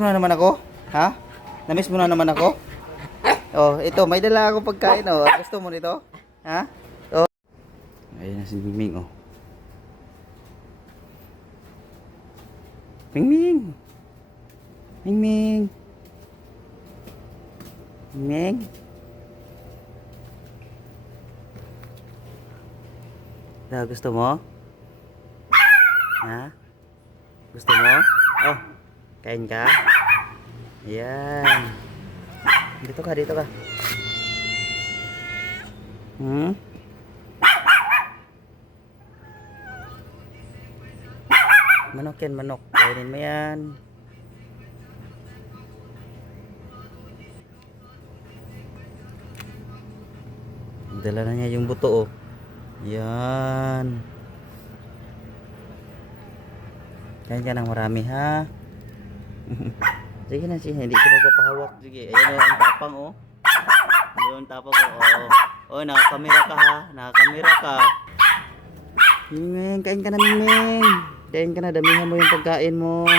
Mo na naman ako? Ha? Namiss mo na naman ako? Oh, ito, may dala akong pagkain, oh. Gusto mo nito? Ha? Oh. Ayun na si Mingming, oh. Mingming! Mingming! Mingming! Gusto mo? Ha? Gusto mo? Oh, kain ka? Ayan. Dito ka, dito ka. Manok yan, manok. Kainin mo yan. Dala na niya yung buto, oh. Yan. Kain ka ng marami, ha? Sige na, sige. Hindi ko magpapahawak. Sige. Ayan, oh, ang tapang, oh. Ayun, tapang, oh. Oh, nakakamera ka, ha? Nakakamera ka. Mingming, kain ka na, Mingming. Kain ka na, damihan mo yung pagkain mo.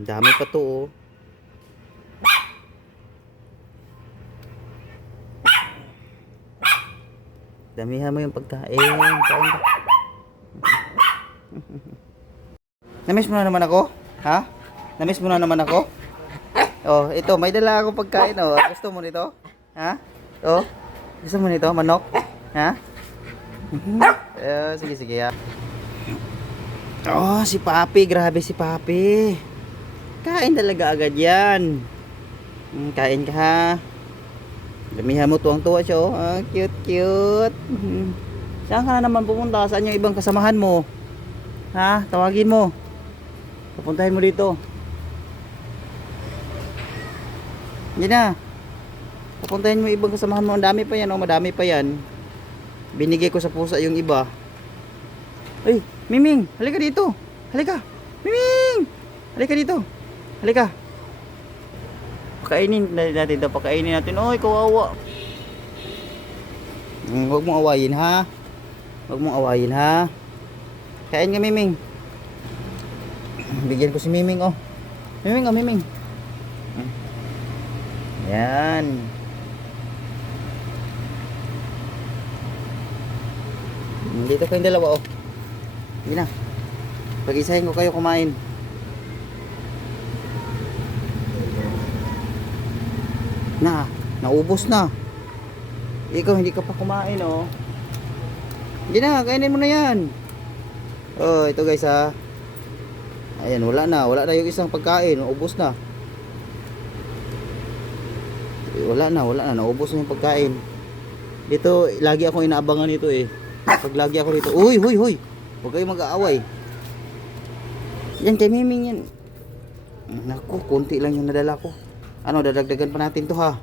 Dami pa to, oh. Damihan mo yung pagkain. Kain ka. Namiss mo na naman ako? Ha? Namiss mo na naman ako? Oh, ito, may dala akong pagkain, oh. Gusto mo nito? Ha? Oh, gusto mo nito? Manok? Ha? Sige, sige, ha. Oh, si Papi. Grabe si Papi. Kain talaga agad yan. Kain ka, ha? Damihan mo, tuwang-tuwa siya, oh. Ah, cute, cute. Saan ka na naman pupunta? Saan yung ibang kasamahan mo? Ha? Tawagin mo. Pupuntahin mo dito. Hindi na. Pupuntahin mo yung ibang kasamahan mo. Ang dami pa yan, oh. Madami pa yan. Binigay ko sa pusa yung iba. Ay, Miming, halika dito. Halika. Miming! Halika dito. Halika. Pakainin natin ito. Pakainin natin. Oy, kawawa. Huwag mong awayin, ha? Huwag mong awayin, ha? Kain ka, Miming. Bigyan ko si Miming, oh. Miming, oh, Miming. Ayan. Dito kayong dalawa, oh. Sige na. Pag-isahin ko kayo kumain. Naubos na. Ikaw hindi ka pa kumain, oh. Hindi na, kainin mo na yan. Oh, ito guys, ha. Ayan, wala na yung isang pagkain, naubos na. Wala na, naubos na yung pagkain. Dito, lagi ako inaabangan nito, eh. Pag lagi ako dito, uy, huwag kayo mag-aaway. Yan, kay Miming yan. Naku, konti lang yung nadala ko. Ano, dadagdagan pa natin to, ha.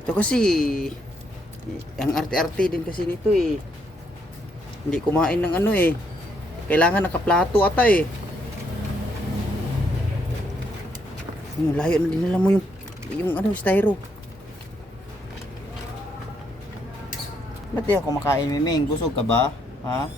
Ito kasi ang arte-arte din kasi nito, eh. Hindi kumain ng ano, eh. Kailangan nakaplato ata, eh. Yung layo na dinala mo yung ano, styro. Ba't di ako makain, Miming? Busog ka ba? Ha?